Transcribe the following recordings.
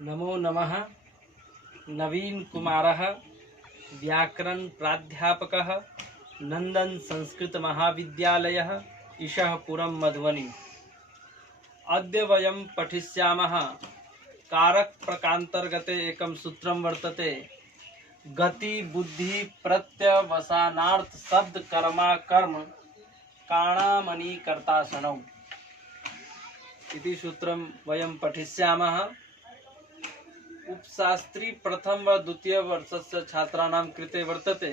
नमो नमः। नवीन कुमारः, व्याकरण प्राध्यापकः, नंदन संस्कृत महाविद्यालयः, ईशःपुरं मधुबनी। अद्य वयं पठिष्यामः कारक प्रकारान्तर्गते एकं सूत्रं वर्तते। गति बुद्धि प्रत्यवसानार्थ शब्द कर्मा कर्म काणामणि कर्तासनौ इति सूत्रं वयं पठिष्यामः। उपशास्त्री प्रथम व द्वितीय वर्षस्य छात्राणां कृते वर्तते।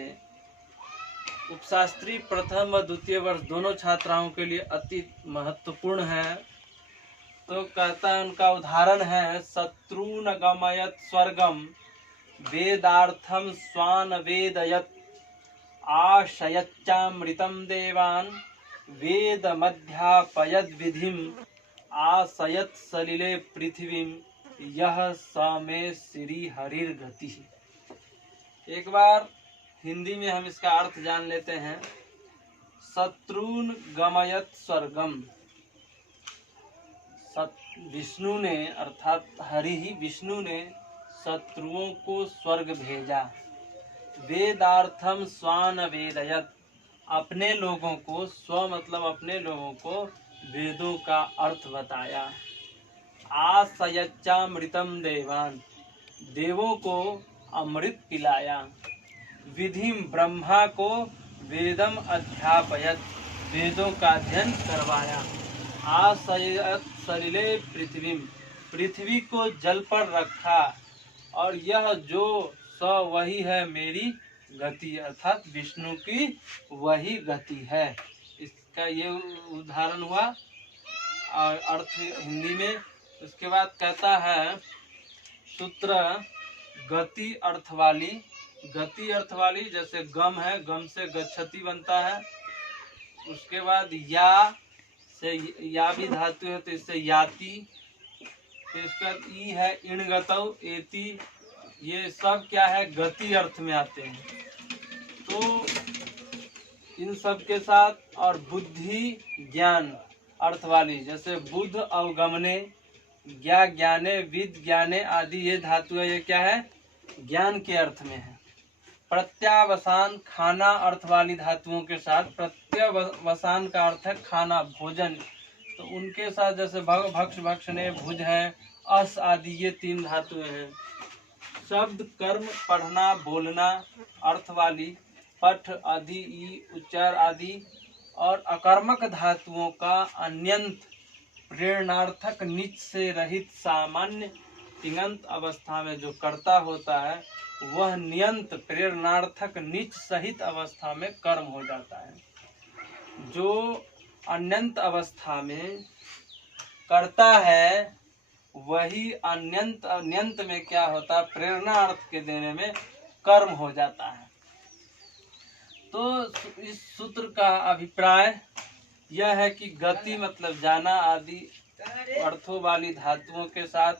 उपशास्त्री प्रथम व द्वितीय वर्ष दोनों छात्राओं के लिए अति महत्वपूर्ण है। तो कहता है, उनका उदाहरण है, शत्रुन गमयत स्वर्गम वेदार्थम स्वान वेदयत आशयच्चामृतम देवान वेद मध्यापयद विधिम आशयत सलिले पृथ्वीम यह समे श्री हरिर गति। एक बार हिंदी में हम इसका अर्थ जान लेते हैं। शत्रुन गमयत स्वर्गम, विष्णु ने अर्थात हरि ही विष्णु ने शत्रुओं को स्वर्ग भेजा। वेदार्थम स्वान वेदयत, अपने लोगों को, स्व मतलब अपने लोगों को वेदों का अर्थ बताया। आशयच्चामृतम देवान, देवों को अमृत पिलाया। विधिम, ब्रह्मा को वेदम अध्यापयत, वेदों का अध्ययन करवाया। आशयत सलिले पृथ्वी, पृथ्वी को जल पर रखा। और यह जो स वही है मेरी गति, अर्थात विष्णु की वही गति है। इसका ये उदाहरण हुआ और अर्थ हिंदी में। उसके बाद कहता है सूत्र गति अर्थ वाली। गति अर्थ वाली जैसे गम है, गम से गच्छति बनता है। उसके बाद या से या भी धातु है तो इससे याति। तो इसका ई है इणगतौ एति, ये सब क्या है, गति अर्थ में आते हैं। तो इन सब के साथ और बुद्धि ज्ञान अर्थ वाली जैसे बुद्ध अवगमने, ज्ञा ज्ञाने, विद ज्ञाने आदि ये धातु है, ये क्या है, ज्ञान के अर्थ में है। प्रत्यावसान खाना अर्थ वाली धातुओं के साथ, प्रत्यावसान का अर्थ है खाना, भोजन। तो उनके साथ जैसे भक्ष भक्षणे, भुज है, अस आदि ये तीन धातुएं हैं। शब्द कर्म पढ़ना बोलना अर्थ वाली, पठ आदि, ई उच्चार आदि। और अकर्मक धातुओं का अन्यंत प्रेरणार्थक निच से रहित सामान्य तिङंत अवस्था में जो कर्ता होता है वह नियंत प्रेरणार्थक निच सहित अवस्था में कर्म हो जाता है। जो अन्यंत अवस्था में करता है वही अन्यंत में क्या होता है, प्रेरणा अर्थ के देने में कर्म हो जाता है। तो इस सूत्र का अभिप्राय यह है कि गति मतलब जाना आदि अर्थों वाली धातुओं के साथ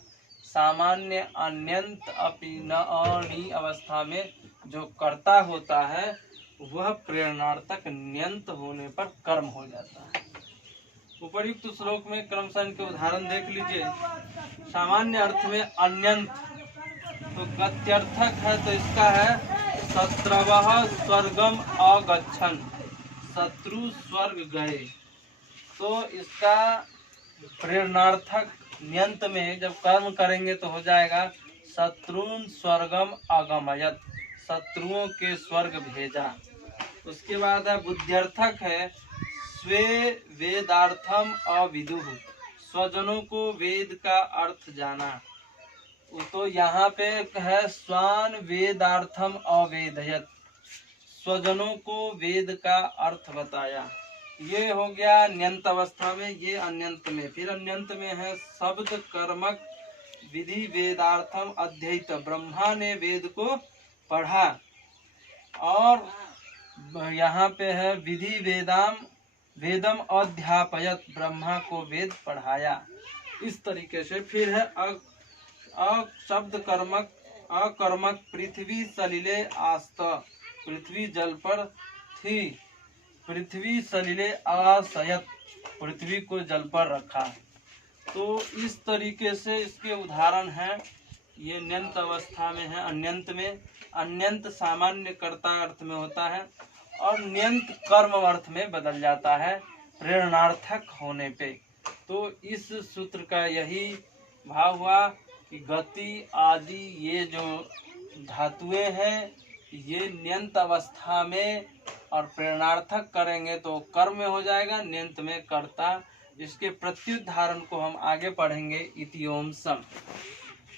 सामान्य अन्यंत अपनी अवस्था में जो कर्ता होता है वह प्रेरणार्थक नियंत होने पर कर्म हो जाता है। उपर्युक्त श्लोक में क्रमशः इनके उदाहरण देख लीजिए। सामान्य अर्थ में अन्यंत, तो गत्यर्थक है तो इसका है शत्रवः स्वर्गम अगच्छन्, शत्रु स्वर्ग गए। तो इसका प्रेरणार्थक नियंत में जब कर्म करेंगे तो हो जाएगा शत्रुन स्वर्गम अगमयत, शत्रुओं के स्वर्ग भेजा। उसके बाद है बुद्ध्यर्थक है स्वे वेदार्थम अविदुः, स्वजनों को वेद का अर्थ जाना। तो यहाँ पे है स्वान वेदार्थम अवेदयत, स्वजनों को वेद का अर्थ बताया। ये हो गया न्यंत अवस्था में, ये अन्यंत में। फिर अन्यंत में है शब्द कर्मक विधि वेदार्थम अध्ययित, ब्रह्मा ने वेद को पढ़ा। और यहाँ पे है विधि वेदम अध्यापयत, ब्रह्मा को वेद पढ़ाया। इस तरीके से फिर है शब्द कर्मक अकर्मक पृथ्वी सलिले आस्त, पृथ्वी जल पर थी। पृथ्वी सलिले आशयत, पृथ्वी को जल पर रखा। तो इस तरीके से इसके उदाहरण हैं। ये न्यंत अवस्था में है। अन्यंत में, अन्यंत सामान्य कर्ता अर्थ में होता है और न्यंत कर्म अर्थ में बदल जाता है प्रेरणार्थक होने पे। तो इस सूत्र का यही भाव हुआ कि गति आदि ये जो धातुएं हैं ये न्यंत अवस्था में और प्रेरणार्थक करेंगे तो कर्म में हो जाएगा, न्यंत में कर्ता। इसके प्रत्युदाहरण को हम आगे पढ़ेंगे। इति ओम सम।